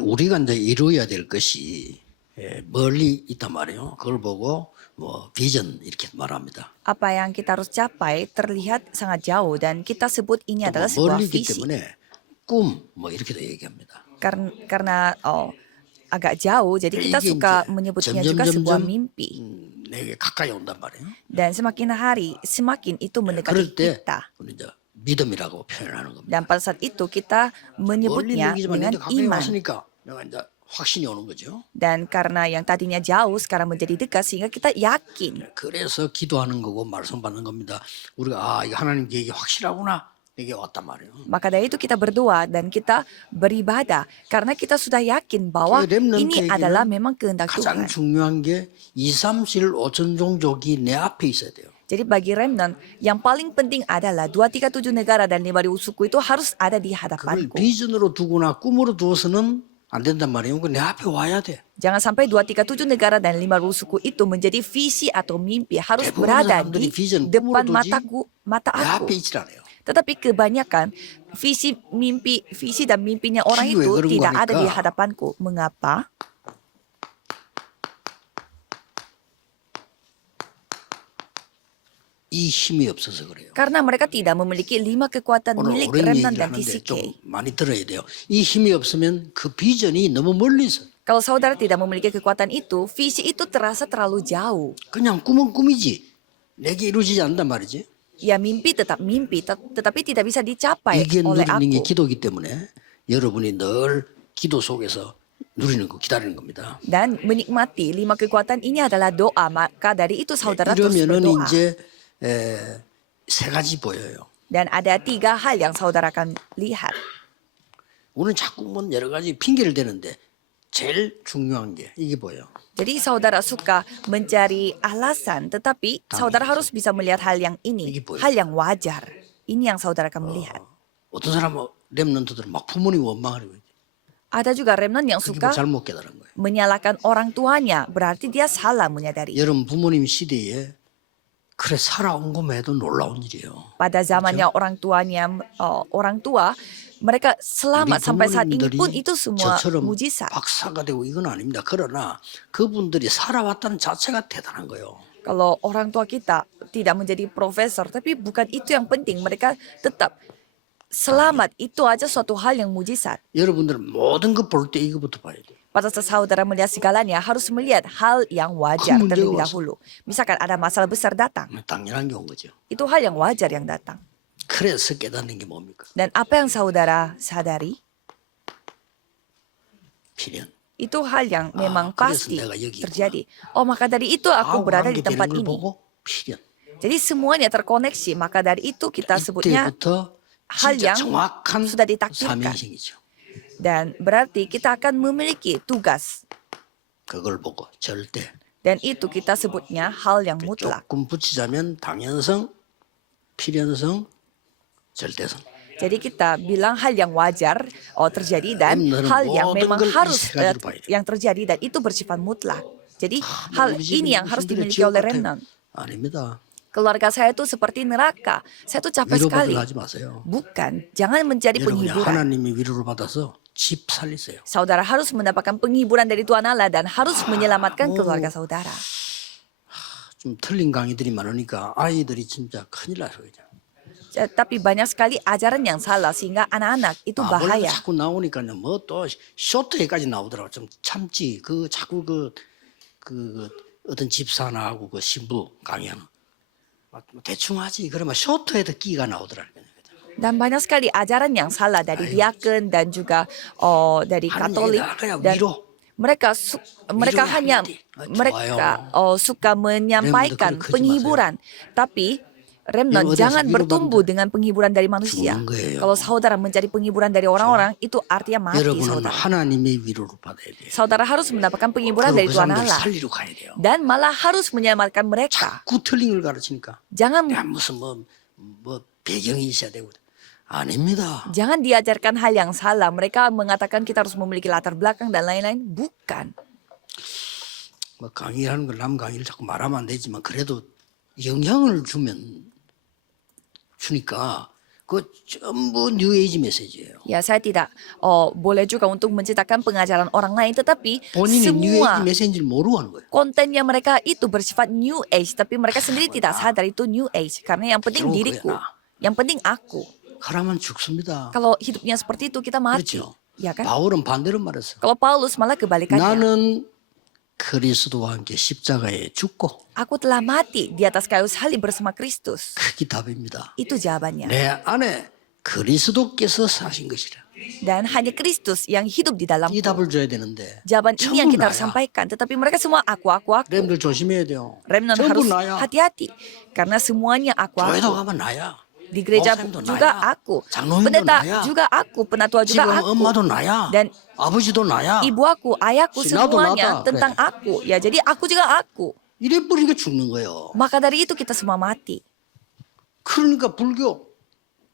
우리가 이제 이루어야 될 것이 멀리 있단 말이에요. 그걸 보고 뭐 비전 이렇게 말합니다. Apa yang kita harus capai terlihat sangat jauh dan kita sebut ini 또 adalah 뭐 sebuah 멀리기 visi. 때문에 꿈 뭐 이렇게도 얘기합니다. Karena agak jauh, jadi kita 이게 suka 이제 menyebutnya 점점 juga sebuah 점점 mimpi. 내게 가까이 온단 말이에요. Dan semakin hari, semakin itu mendekati 그럴 때 kita. 우리 이제 믿음이라고 표현하는 겁니다. Dan pada saat itu kita 멀리 menyebutnya 느끼지만 dengan 내게 가까이 iman. 왔으니까 내가 이제 확신이 오는 거죠. Dan karena yang tadinya jauh sekarang menjadi dekat sehingga kita yakin. 그래서 기도하는 거고 말씀 받는 겁니다. 우리가 이거 하나님 계획이 확실하구나. 내게 왔단 말이에요. Maka dari itu kita berdoa dan kita beribadah karena kita sudah yakin bahwa ini adalah memang kehendak 가장 Tuhan. 중요한 게 2, 3, 7, 5천 종족이 내 앞에 있어야 돼요. Jadi bagi remnant yang paling penting adalah 237 negara dan 5.000 suku itu harus ada di 그걸 hadapanku. 비전으로 두거나 꿈으로 두어서는 안 된단 말이에요. 그 내 앞에 와야 돼. Jangan sampai 237 negara dan 5.000 suku itu menjadi visi atau mimpi harus 대부분 berada 사람들이 di 비전 depan 꿈으로 두지 mata 내 앞에 aku. 있질 않아요. Tetapi kebanyakan visi dan mimpinya orang 왜 itu 그런 tidak ada di 겁니까? hadapanku. Mengapa? 이 힘이 없어서 그래요. Karena mereka tidak memiliki 5 kekuatan 오늘 milik 오랜 remnant 얘기를 dan 하는데 TCK. 좀 많이 들어야 돼요. 이 힘이 없으면 그 비전이 너무 멀리 있어요. Kalau saudara tidak memiliki kekuatan itu, visi itu terasa terlalu jauh. 그냥 꿈은 꿈이지. 내게 이루어지지 않는단 말이지. Ya mimpi tetap mimpi, tetapi tidak bisa dicapai 이게 oleh 누리는 게 aku. 기도기 때문에 여러분이 늘 기도 속에서 누리는 거 기다리는 겁니다. Dan menikmati 5 kekuatan ini adalah doa. Maka dari itu saudara terus 이러면은 berdoa. 이제 세 가지 보여요. Dan ada 3 hal yang saudara akan lihat. 우리는 자꾸 뭐 여러 가지 핑계를 대는데 제일 중요한 게 이게 보여요. Jadi saudara suka mencari alasan, tetapi saudara harus bisa melihat hal yang ini, hal yang wajar. Ini yang saudara akan melihat. 어떤 사람은 렘넌트들은 막 부모님 원망하는 거예요. Ada juga remnant yang 그게 뭐 suka 잘못 깨달은 거예요. menyalahkan orang tuanya, berarti dia salah menyadari. 여러분 부모님 시대에 그래 살아온 것만 해도 놀라운 일이에요. Pada zamannya orang tua, mereka selamat sampai saat ini pun itu semua 저처럼 mujizat. 박사가 되고 이건 아닙니다. 그러나 그분들이 살아왔다는 자체가 대단한 거예요. Kalau orang tua kita tidak menjadi profesor, tapi bukan itu yang penting. Mereka tetap selamat. Itu aja suatu hal yang mujizat. 여러분들은 모든 거 볼 때 이거부터 봐야 돼요. Pada saat saudara melihat segalanya, harus melihat hal yang wajar 문제가 terlebih 왔어. dahulu. Misalkan ada masalah besar datang, 당연한 게 온 거죠. itu hal yang wajar yang datang. 그래서 깨닫는 게 뭡니까? Dan apa yang saudara sadari, 필연. itu hal yang memang 그래서 pasti 내가 여기 terjadi. Oh, maka dari itu aku berada di tempat 관계되는 걸 ini. 보고 필연. Jadi semuanya terkoneksi, maka dari itu kita sebutnya 이때부터 hal 진짜 yang 정확한 sudah ditakdirkan. 사명신이죠. Dan berarti kita akan memiliki tugas. 그걸 보고 절대 Dan itu kita sebutnya hal yang mutlak. 조금 붙이자면 당연성, 필연성, 절대성. Jadi kita bilang hal yang wajar terjadi dan Benar, hal yang moden memang gal harus isi gajiru baik. yang terjadi dan itu bersifat mutlak. Jadi hal 우리 집이 ini yang 무슨 harus 들의 dimiliki 지옥 oleh 같아요. remnant. 아닙니다. Keluarga saya itu seperti neraka. Saya tuh capek sekali. 위로받으려 하지 마세요. Bukan, jangan mencari 여러분이 penghiburan. 하나님이 위로를 받아서 집 살리세요. Saudara harus mendapatkan penghiburan dari Tuhan Allah dan harus menyelamatkan keluarga saudara. 좀 틀린 강의들이 많으니까 아이들이 진짜 큰일 나요. 그냥. Tapi banyak sekali ajaran yang salah sehingga anak-anak itu 원래 bahaya. 자꾸 나오니까요. 뭐 또 쇼트에까지 나오더라고. 좀 참지. 그 자꾸 그 어떤 집사나하고 그 신부 강의하는. 대충 하지. 그러면 쇼트에도 끼가 나오더라고요. Dan banyak sekali ajaran yang salah dari diaken dan juga dari Katolik. Dan mereka hanya suka menyampaikan penghiburan, tapi remnant jangan bertumbuh dengan penghiburan dari manusia. Kalau saudara mencari penghiburan dari orang-orang, itu artinya mati 여러분은 saudara. 하나님의 위로를 받아야 돼요. Saudara harus mendapatkan penghiburan dari 그 Tuhan 사람들 Allah 살리러 가야 돼요. dan malah harus menyelamatkan mereka. 자꾸 틀린 걸 가르치니까 Jangan 야 무슨 뭐 배경이 있어야 되고 아닙니다. Jangan diajarkan hal yang salah. Mereka mengatakan kita harus memiliki latar belakang dan lain-lain. Bukan. 뭐 강의하는 걸 남 강의를 자꾸 말하면 안 되지만 그래도 영향을 주니까 그 전부 뉴에이지 메시지예요. Ya, saya tidak boleh juga untuk menciptakan pengajaran orang lain, tetapi 본인이 뉴에이지 semua 메시지를 모르고 하는 거예요. kontennya mereka itu bersifat New Age, tapi mereka sendiri tidak sadar itu New Age. Karena yang penting Terus diriku, kena. yang penting aku. 그러면 죽습니다. Kalau hidupnya seperti itu, kita mati. 그렇죠. Ya kan? 바울은 반대로 말했어. Kalau Paulus malah kebalikannya. 나는 그리스도와 함께 십자가에 죽고 Aku telah mati di atas kayu salib bersama Kristus. 그게 답입니다. Itu jawabannya. 내 안에 그리스도께서 사신 것이라. Dan hanya Kristus yang hidup di dalamku. 이 답을 줘야 되는데 Jawaban ini yang 전부 kita harus 나야. sampaikan. Tetapi mereka semua aku. 렘들 조심해야 돼요. Remnant 전부 harus 나야. hati-hati. Karena semuanya aku. 교회도 가면 나야. Di gereja 목사님도 juga 나야. aku. 장로님도 Pendeta 나야. juga aku. Penatua juga 지금 aku. 엄마도 나야. Dan 아버지도 나야. ibu aku, ayahku, 나도 semuanya 나다. tentang aku. Ya, jadi aku juga aku. 이래 버리니까 죽는 거예요. Maka dari itu kita semua mati. 그러니까 불교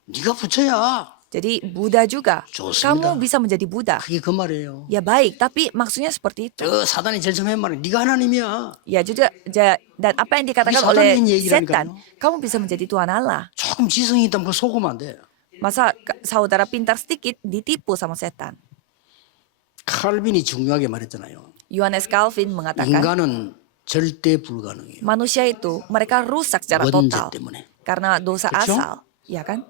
네가 부처야. Jadi Buddha juga. 좋습니다. Kamu bisa menjadi Buddha. 그게 그 말이에요. Ya baik, tapi maksudnya seperti itu. 저 사단이 제일 처음 한 말은 네가 하나님이야. Ya juga dan apa yang dikatakan Ini oleh saudara yang setan, 얘기라니까요. kamu bisa menjadi Tuhan Allah. 조금 지성이 있다면 그 속으면 안 돼. Masa saudara pintar sedikit ditipu sama setan? 칼빈이 중요하게 말했잖아요. Yohanes Calvin mengatakan 인간은 절대 불가능해요. manusia itu mereka rusak secara 원죄 total 때문에. karena dosa 그쵸? asal, ya kan?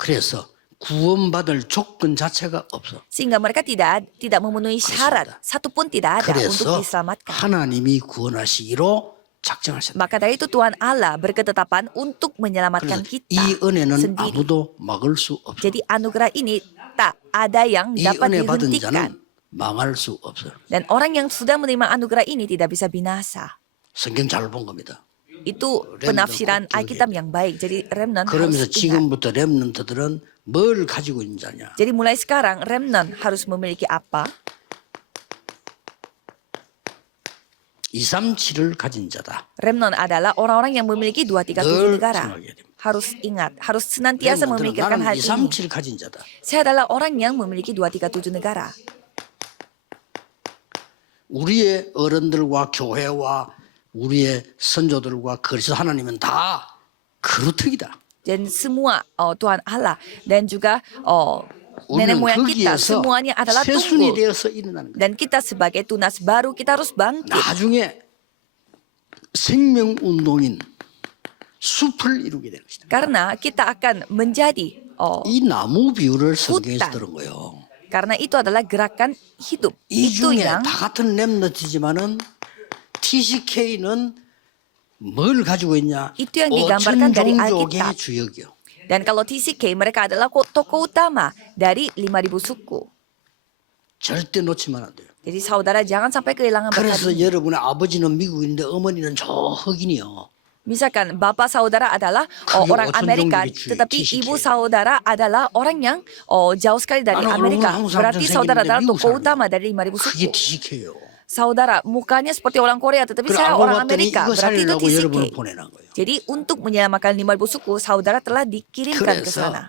그래서 구원받을 조건 자체가 없어. Sehingga mereka tidak memenuhi syarat, satupun tidak ada untuk 그래서 diselamatkan. 하나님이 구원하시기로 작정하셨다. Maka dari itu Tuhan Allah berketetapan untuk menyelamatkan 그래서 kita 이 은혜는 sendiri. 아무도 막을 수 없어. Jadi anugerah ini tak ada yang 이 dapat 은혜 받은 dihentikan. 자는 망할 수 없어. Dan orang yang sudah menerima anugerah ini tidak bisa binasa. 성경 잘 본 겁니다. Itu penafsiran 꼭 Alkitab yang baik. Jadi remnant 그러면서 harus ingat. 지금부터 렘넌트들은 뭘 가지고 있는 자냐? Jadi mulai sekarang remnant harus memiliki apa? 237을 가진 자다. Remnant adalah orang-orang yang memiliki 237 늘 negara. 생각해야 됩니다. Harus ingat, harus senantiasa 렘넌트는 memikirkan 나는 hal ini. 237 가진 자다. Saya adalah orang yang memiliki 237 negara. 우리의 어른들과 교회와 우리의 선조들과 그리스도 하나님은 다 그루터기다. Dan semua Tuhan Allah dan juga nenek 우리는 moyang kita 거기에서 semuanya adalah 새순이 tunggul. 되어서 일어나는 거야. Dan kita sebagai tunas baru kita harus bangkit. 나중에 생명운동인 숲을 이루게 되는 것이다. Karena kita akan menjadi 이 나무 비유를 성경에서 후딱. 들은 거예요. karena itu adalah gerakan hidup. 이 Itu 중에 yang 다 같은 렘너트지만은 TCK는 뭘 가지고 있냐? Itu yang digambarkan dari 종족의 Alkitab. 주역이요. dan kalau TCK mereka adalah tokoh utama dari 5.000 suku. 절대 놓치면 안 돼요. Jadi saudara jangan sampai kehilangan berkat 그래서 ini. 여러분의 아버지는 미국인데 어머니는 저 흑인이요. Misalkan bapak saudara adalah 그게 orang 어떤 Amerika, 종족의 tetapi TCK? ibu saudara adalah orang yang jauh sekali dari 나는 Amerika. 얼굴은 한국 사람처럼 Berarti saudara 생겼는데 adalah 미국 tokoh 사람이야. utama dari 5.000 그게 suku. TCK예요. Saudara mukanya seperti orang Korea, tetapi 그걸 saya 알고 orang 봤더니 Amerika. 이거 Berarti itu 살리려고 여러분을 TCK. 보내는 거예요. Jadi untuk menyelamatkan 5.000 suku, saudara telah dikirimkan ke 그래서 sana.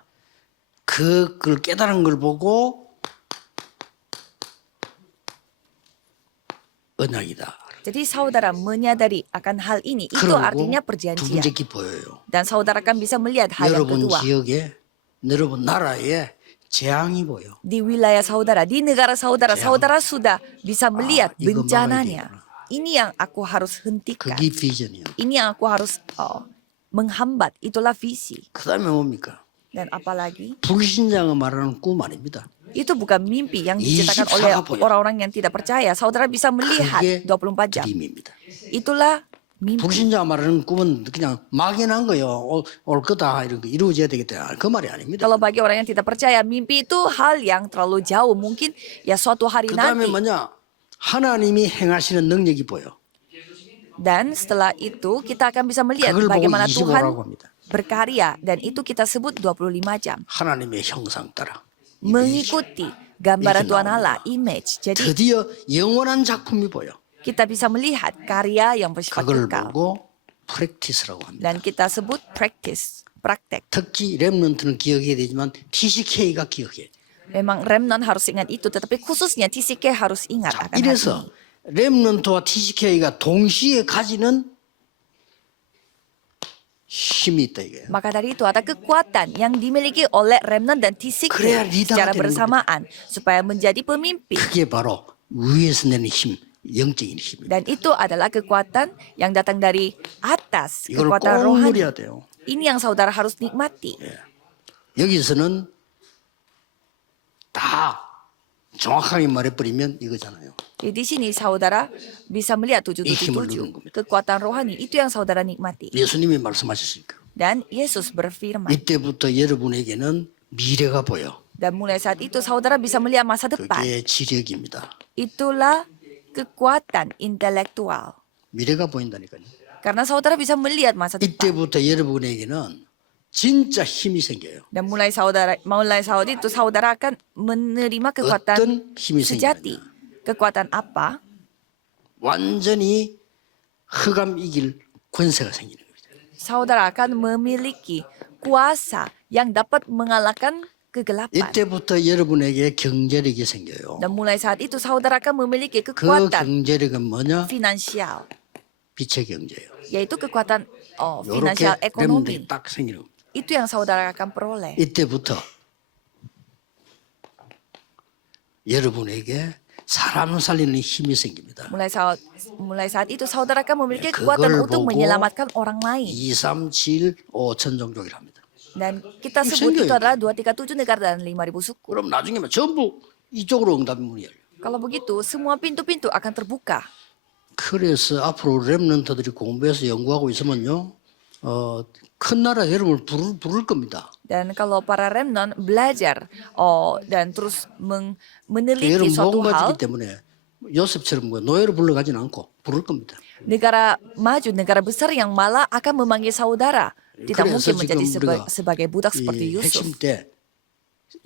그걸 깨달은 걸 보고 언약이다. Jadi saudara menyadari akan hal ini, itu 그러고 artinya 두 perjanjian. 번째 기뻐요. Dan saudara akan bisa melihat hal yang 여러분 kedua. 지역에, 여러분 나라에 재앙이 보여. Di wilayah saudara, di negara saudara, saudara sudah bisa melihat 이거 bencananya. 막아야 Ini yang aku harus hentikan. 그게 비전이요. Ini yang aku harus menghambat. Itulah visi. 그다음에 뭡니까? Dan apalagi, 불신자가 말하는 꿈 아닙니다. itu bukan mimpi yang diceritakan 24 oleh 보여. orang-orang yang tidak percaya. Saudara bisa melihat 그게 24 jam. 드림입니다. Itulah mimpi. 불신자가 말하는 꿈은 그냥 막연한 거요. 올 거다 이런 거 이루어져야 되겠다. 그 말이 아닙니다. Kalau bagi orang yang tidak percaya, mimpi itu hal yang terlalu jauh. Mungkin ya suatu hari 그다음에 nanti. 뭐냐? 하나님이 행하시는 능력이 보여. Dan setelah itu kita akan bisa melihat 그걸 보고 bagaimana 25라고 Tuhan 합니다. berkarya. Dan itu kita sebut 25 jam. 하나님의 형상 따라. Mengikuti gambaran 이렇게 Tuhan 나옵니다. Allah, image. Jadi 드디어 영원한 작품이 보여. kita bisa melihat karya yang bersifat 그걸 kekal. 보고 프랙티스라고 합니다. Dan kita sebut practice, praktek. 특히 렘넌트는 기억해야 되지만 TCK가 기억해. Memang remnant harus ingat itu, tetapi khususnya TCK harus ingat akan hal ini. 이래서 렘넌트와 TCK가 동시에 가지는 힘이 있다 이게. Maka dari itu ada kekuatan yang dimiliki oleh remnant dan T-Sigma 그래야 리더가 secara 되는 bersamaan supaya menjadi pemimpin. 그게 바로 위에서 내는 힘, 영적인 힘입니다. Dan itu adalah kekuatan yang datang dari atas, 이걸 kekuatan 꼭 rohani. 누려야 돼요. Ini yang saudara harus nikmati. 여기서는 다 정확하게 말해버리면 이거잖아요. Jadi di sini saudara bisa melihat 이 힘을 누리는 777 겁니다. kekuatan rohani itu yang saudara nikmati. 예수님이 말씀하셨으니까. Dan Yesus berfirman. 이때부터 여러분에게는 미래가 보여. Dan mulai saat itu saudara bisa melihat masa depan. 그게 지력입니다. Itulah kekuatan intelektual. 미래가 보인다니까요. Karena saudara bisa melihat masa depan. 이때부터 여러분에게는 진짜 힘이 생겨요. Dan mulai saat itu saudara akan menerima kekuatan 어떤 힘이 sejati. 생기느냐. Kekuatan apa? 완전히 흑암 이길 권세가 생기는 겁니다. Saudara akan memiliki kuasa yang dapat mengalahkan kegelapan. 이때부터 여러분에게 경제력이 생겨요. Dan mulai saat itu saudara akan memiliki 그 kekuatan 경제력은 뭐냐? finansial, 빛의 경제예요. yaitu kekuatan 이렇게 finansial ekonomi. 렘들이 딱 생기는 겁니다. Itu yang saudara akan peroleh. 이때부터 여러분에게 사람 살리는 힘이 생깁니다. Mulai saat itu saudara akan memiliki 네, kekuatan 그걸 untuk 보고 menyelamatkan orang lain. 2, 3, 7, 5천 종족이랍니다. Dan kita Itu sebut itu 생겨요. adalah 237 negara dan 5.000 suku. 그럼 나중에는 전부 이쪽으로 응답 문이 열려. Kalau begitu, semua pintu-pintu akan terbuka. 그래서 앞으로 렘넌트들이 공부해서 연구하고 있으면요, 큰 나라 여러분을 부를 겁니다. Dan kalau para remnant belajar dan terus meneliti 여러분 suatu 모범 hal, 가지기 때문에 요셉처럼 노예로 불러가지는 않고 부를 겁니다. negara maju, negara besar yang malah akan memanggil saudara. Tidak 그래서 mungkin menjadi 지금 우리가 sebagai budak seperti 이 Yusuf. 핵심 때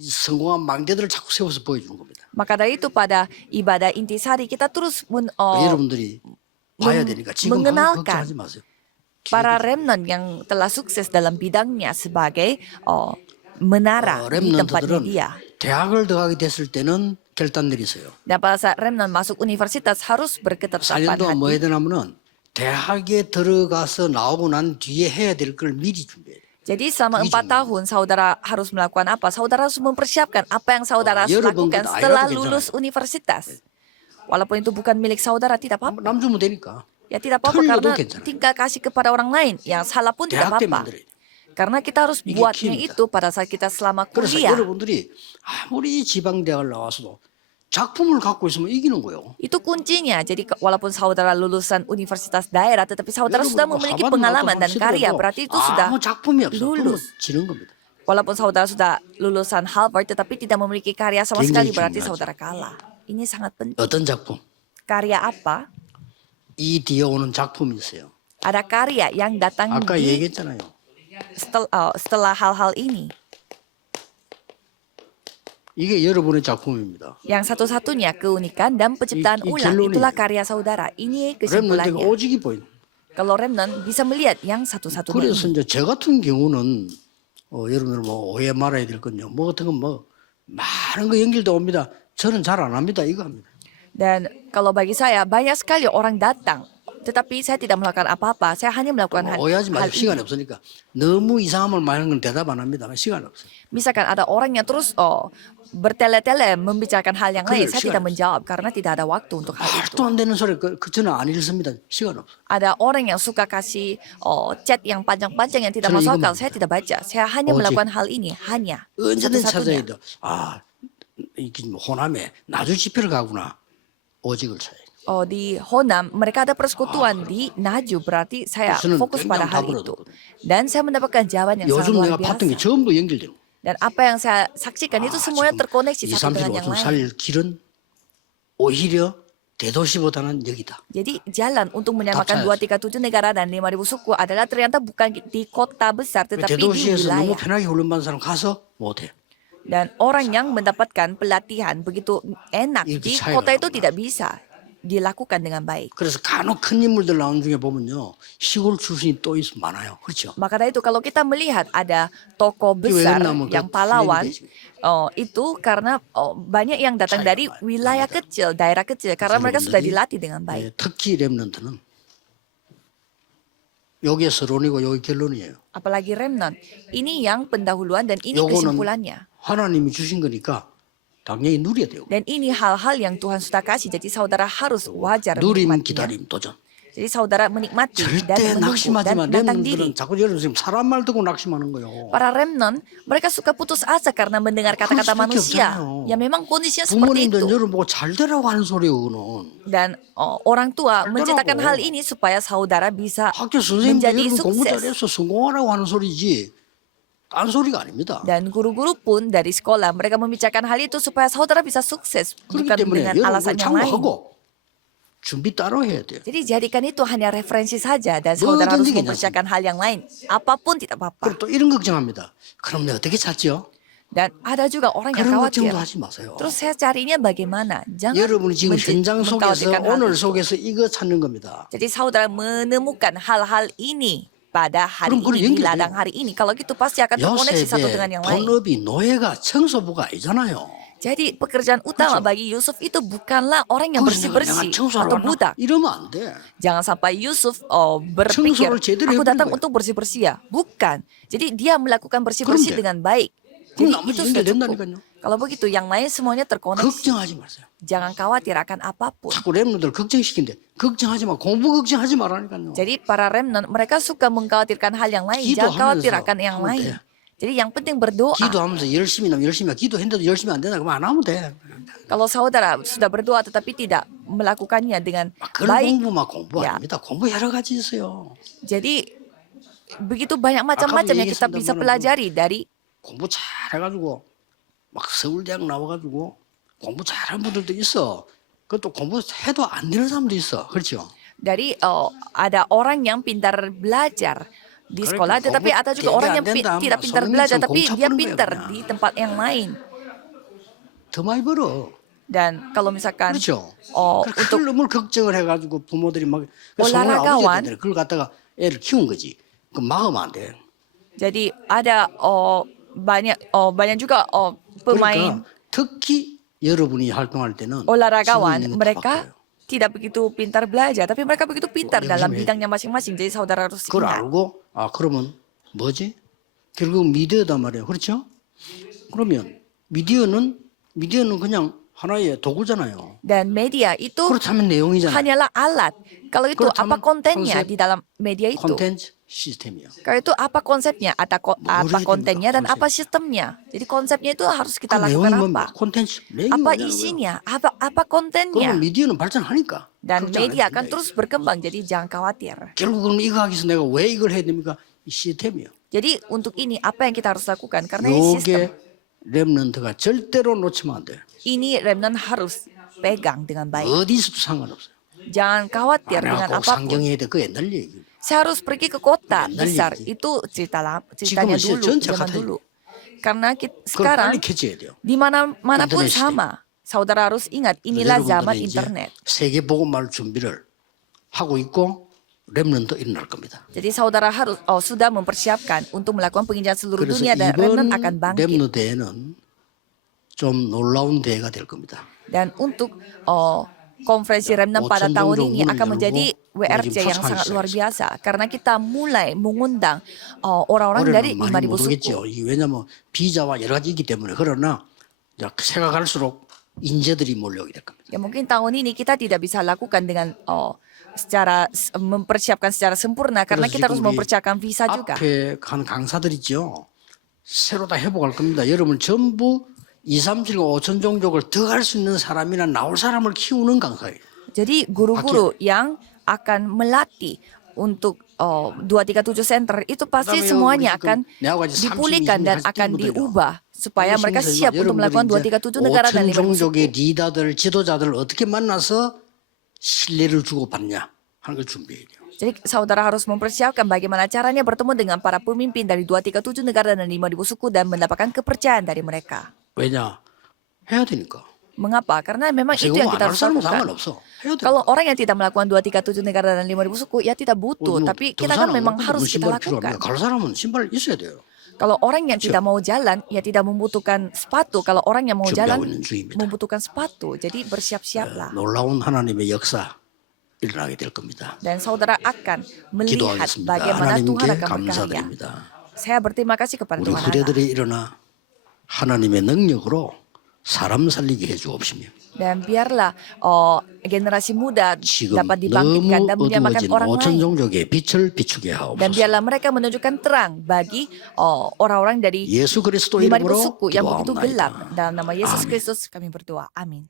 성공한 망대들을 자꾸 세워서 보여주는 겁니다. Maka dari itu pada ibadah intisari kita terus 여러분들이 봐야 되니까 지금 mengenalkan 걱정하지 마세요. para remnant yang telah sukses dalam bidangnya sebagai menara di tempatnya 렘넌트들은 dia. 대학을 들어가게 됐을 때는 결단 내리세요. Dan pada saat remnant masuk universitas harus berketetapan 4년 동안 뭐 해야 hati. 되냐면은 대학에 들어가서 나오고 난 뒤에 해야 될 걸 미리 준비해야 돼요. Jadi selama Ini 4 cuma. tahun saudara harus melakukan apa? Saudara harus mempersiapkan apa yang saudara harus 여러분 lakukan 그 setelah 아이라도 lulus universitas. Walaupun itu bukan milik saudara, tidak apa-apa. 남 주면 되니까. Ya tidak apa-apa 틀려도 karena 괜찮아요. tinggal kasih kepada orang lain. Yang salah pun tidak 대학 때 apa-apa. 만들어야 돼요. Karena kita harus 이게 buatnya 키입니다. itu pada saat kita selama 그래서 kuliah. 여러분들이 아무리 지방 대학을 나와서도 작품을 갖고 있으면 이기는 거예요. Itu kuncinya. Jadi walaupun saudara lulusan universitas daerah, tetapi saudara 여러분 sudah 뭐 memiliki 하버드 pengalaman 나와서 dan karya, 시도해도 berarti itu sudah 아무 작품이 없어. 그러면 lulus. 지는 겁니다. Walaupun saudara sudah lulusan Harvard, tetapi tidak memiliki karya sama sekali, 굉장히 berarti 중요하죠. saudara kalah. Ini sangat penting. 어떤 작품? Karya apa? 이 뒤에 오는 작품이 있어요. Ada karya yang datang 아까 di 얘기했잖아요. setelah hal-hal ini. 이게 여러분의 작품입니다. Yang satu-satunya keunikan dan penciptaan I ulang 결론이- itulah karya saudara. Ini 렘넌트가 kesimpulannya. 오직이 보인. Kalau remnant bisa melihat yang satu-satunya 그래서 ini. 이제 저 같은 경우는 여러분들 뭐 오해 말아야 될 건요. 뭐 같은 건 뭐 많은 거 연결돼 옵니다. 저는 잘 안 합니다. 이거 합니다. Dan kalau bagi saya banyak sekali orang datang, tetapi saya tidak melakukan apa-apa. Saya hanya melakukan hal 오해하지 마세요. ini. 시간이 없으니까 너무 이상한 말 많은 건 대답 안 합니다. 시간 없어요. Misalkan ada orang yang terus bertele-tele membicarakan hal yang lain, 그래요, saya 시간 tidak menjawab karena tidak ada waktu untuk hal itu. 말도 안 되는 소리 그 저는 안 읽습니다. 시간 없어요. Ada orang yang suka kasih chat yang panjang-panjang yang tidak 저는 masuk 이것만 akal, saya tidak baca. Saya hanya 오직 melakukan hal ini, hanya 언제든 찾아야 satu-satunya. 돼. 이게 뭐 호남에 나주 집회를 가구나. 오직을 찾아야 돼. Di Honam mereka ada persekutuan di Naju, berarti saya 저는 fokus pada 굉장히 hal 답을 itu. 얻었거든요. Dan saya mendapatkan jawaban yang sangat 요즘 luar 내가 봤던 게 biasa. 전부 연결되는 거예요. Dan apa yang saya saksikan itu semuanya terkoneksi 2, satu 3, dengan 7, yang 5천 lain. 살 길은 오히려 대도시보다는 여기다. Jadi jalan untuk menyamakan 찾아야지. 237 negara dan 5.000 suku adalah ternyata bukan di kota besar tetapi di 대도시에서 너무 wilayah. 편하게 훈련받은 사람 가서 못해. Dan orang yang mendapatkan pelatihan begitu enak 이렇게 di 차이가 kota itu 나구나. tidak bisa dilakukan dengan baik. 그래서 간혹 큰 인물들 나오는 중에 보면요. 시골 출신이 또 많아요. 그렇죠? Maka dari itu kalau kita melihat ada tokoh Itu besar namun yang ke- pahlawan, Filipina. itu karena banyak yang datang Saya dari Pak, wilayah kecil, daerah kecil karena mereka sudah dilatih dengan baik. 특히 렘넌트는 요게 서론이고 요게 결론이에요. Apalagi remnant. Ini yang pendahuluan dan ini 요거는 kesimpulannya. 하나님이 주신 거니까 당연히 누려야 되고. Dan ini hal-hal yang Tuhan sudah kasih. Jadi saudara harus wajar 누림, menikmatinya. 기다림, 도전. Jadi saudara menikmati dan 절대 menunggu 낙심하지 마. dan menantang diri. 렘들은 자꾸 여러분 지금 사람 말 듣고 낙심하는 거예요. Para remnant, mereka suka putus asa karena mendengar kata-kata 수밖에 manusia. 없잖아요. Ya memang kondisinya seperti 부모님들 itu. 여러분 보고 잘 되라고 하는 소리예요, 그거는. Dan orang tua menciptakan Betul. hal ini supaya saudara bisa 학교 선생님들 menjadi 여러분 공부 sukses. 잘해서 성공하라고 하는 소리지 딴 소리가 아닙니다. Dan guru-guru pun dari sekolah mereka membicarakan hal itu supaya saudara bisa sukses, 그렇기 bukan 때문에 dengan 여러분 alasan 그걸 yang lain. 참고하고 준비 따로 해야 돼요. Jadi jadikan itu hanya referensi saja dan saudara harus 뭐든지 mempersiapkan hal yang lain. Apapun tidak apa-apa. 그럼 또 이런 걱정합니다. 그럼 내가 어떻게 찾죠? Dan ada juga orang yang 그런 khawatir. 걱정도 하지 마세요. Terus saya carinya bagaimana? Jangan 여러분이 지금 현장 속에서 mengkhawatirkan hal 오늘 itu. 속에서 이거 찾는 겁니다. Jadi saudara menemukan hal-hal ini pada hari 그럼 ini, di 연결돼요. ladang hari ini. Kalau gitu pasti akan terkoneksi satu dengan yang lain. 본업이 노예가 청소부가 아니잖아요. Jadi pekerjaan utama bagi Yusuf itu bukanlah orang yang 그래서 내가 bersih-bersih 청소하러 atau 왔나? budak. 이러면 안 돼. Jangan sampai Yusuf berpikir, 청소를 제대로 aku 해버린 datang 거야. untuk bersih-bersih ya. Bukan. Jadi dia melakukan bersih-bersih 그럼 돼. dengan baik. 그럼 Jadi 나머지 itu sudah cukup. 연결된다니까요. Kalau begitu yang lain semuanya terkoneksi. 걱정하지 마세요. Jangan khawatir akan apapun. 자꾸 렘너들 걱정시킨대. 걱정하지 마. 공부 걱정하지 말라니까요. Jadi para remnant mereka suka mengkhawatirkan hal yang lain. Jangan khawatir akan yang 하면 lain. 돼. Jadi yang penting berdoa. 기도하면서 열심히 하면 열심히 해. 기도했는데도 열심히 안 된다. 그러면 안 하면 돼. Kalau saudara sudah berdoa tetapi tidak melakukannya dengan 그런 baik. 공부만 공부 야. 아닙니다. 공부 여러 가지 있어요. Jadi begitu banyak macam-macam yang kita bisa pelajari dari 공부 잘해가지고 막 서울대학 나와가지고 공부 잘하는 분들도 있어. 그것도 공부해도 안 되는 사람도 있어. 그렇죠? ada orang yang pintar belajar di Kalian sekolah, kok tetapi kok ada juga dia orang yang ada dalam tidak pintar soalnya belajar, langsung tapi dia 공차보는 pintar 거야, di tempat yang lain. 더 많이 벌어. Dan kalau misalkan 그렇죠? untuk 큰 놈을 걱정을 해가지고 부모들이 막 올라라가완. 아버지들 그걸 갖다가 애를 키운 거지. 그 막으면 안 돼. jadi ada banyak juga pemain 그러니까 특히 여러분이 활동할 때는 olahragawan, 신경이 mereka 바뀌어요. tidak begitu pintar belajar, tapi mereka begitu pintar Oh, dalam yosim해. bidangnya masing-masing. Jadi saudara harus 그걸 ingat. 알고 그러면 뭐지? 결국 미디어단 말이에요. 그렇죠? 그러면 미디어는 그냥 하나의 도구잖아요. Dan media itu 그렇다면 내용이잖아요. hanyalah alat. Kalau itu 그렇다면 apa kontennya konsep di dalam media itu? 콘텐츠 시스템이요. Kalau itu apa konsepnya, apa Menurut kontennya dan konsep. apa sistemnya. Jadi konsepnya itu harus kita 그 lakukan 내용이 apa? 뭐 콘텐츠 내용이 Apa 뭐냐고요. isinya, apa kontennya. 그러면 미디어는 발전하니까. Dan 걱정 안 media 해도 akan 된다, terus berkembang, jadi jangan khawatir. 결국은 이거 하기 위해서 내가 왜 이걸 해야 됩니까? 이 시스템이요. Jadi untuk ini apa yang kita harus lakukan? Karena ini sistem. 요게 렘넌트가 절대로 놓치면 안 돼요. Ini remnant harus pegang dengan baik. 어디서도 상관없어요. Jangan khawatir dengan 꼭 apapun. 상경해야 돼. 그 옛날 얘기. Saya harus pergi ke kota 옛날 besar. 얘기지. Itu ceritanya 지금은 dulu, 전체 zaman 같아요. dulu. Karena 그걸 sekarang 빨리 캐치해야 돼요. di manapun 인터넷 시대. sama. Saudara harus ingat, 그래서 inilah zaman 여러분들은 이제 internet. 세계 복음화를 준비를 하고 있고 렘넌트 일어날 겁니다. Jadi saudara harus sudah mempersiapkan untuk melakukan penginjilan seluruh 그래서 dunia dan 이번 remnant akan bangkit. 렘넌트 대회는 좀 놀라운 대회가 될 겁니다. Dan untuk konferensi remnant pada 5,000 tahun 정도 ini 문을 akan menjadi 열고 WRC 지금 yang sangat 초청하기 luar biasa. Karena kita mulai mengundang orang-orang dari 올해는 많이 5,000 못 suku. 오겠죠. 이게 왜냐하면 비자와 여러 가지 있기 때문에. 그러나 이제 새가 갈수록 인재들이 몰려오게 될 겁니다. Ya mungkin tahun ini kita tidak bisa lakukan dengan mempersiapkan secara sempurna karena 그래서 kita harus 지금 우리 mempersiapkan visa juga. 앞에 간 강사들 있죠. 새로 다 회복할 겁니다. 여러분 전부 2, 3, 7, 5천 종족을 더 할 수 있는 사람이나 나올 사람을 키우는 강사예요. Jadi guru-guru yang akan melatih untuk 237 Center itu pasti 그다음에 semuanya 우리 akan 지금 내가 가지고 30, dipulihkan dan 20 akan 분들이요. diubah supaya mereka siap untuk melakukan 237 negara dan 5천 5,000 suku. 종족의 리더들, 지도자들을 어떻게 만나서 신뢰를 주고받냐 하는 걸 준비해야 돼요. Jadi saudara harus mempersiapkan bagaimana caranya bertemu dengan para pemimpin dari 237 negara dan 5,000 suku dan mendapatkan kepercayaan dari mereka. 왜냐? 해야 되니까. Mengapa? Karena memang itu 지금 yang 안할 kita harus 사람은 lakukan. 상관없어. 해야 돼. Kalau orang yang tidak melakukan 237 negara dan 5,000 suku, ya tidak butuh. Tapi kita kan memang harus kita lakukan. 갈 사람은 신발 있어야 돼요. Kalau orang yang tidak mau jalan, ya tidak membutuhkan sepatu. Kalau orang yang mau jalan, 준비하고 있는 중입니다. membutuhkan sepatu. Jadi bersiap-siaplah. 놀라운 하나님의 역사 일어나게 될 겁니다. Dan saudara akan melihat 기도하겠습니다. bagaimana Tuhan 하나님께 akan berkarya. 감사드립니다. Saya berterima kasih kepada 우리 Tuhan Allah. 후대들이 일어나 하나님의 능력으로 사람 살리게 해주옵시며 Dan biarlah generasi muda 지금 dapat 너무 dibangkitkan dan menyamakan 어두워진 orang 5천 lain. 종족의 빛을 비추게 Dan 하옵소서. biarlah mereka menunjukkan terang bagi orang-orang dari 예수 그리스도 5.000 이름으로 suku yang begitu gelap. 기도하옵나이다. Dalam nama Yesus 아멘. Kristus kami berdoa. Amin.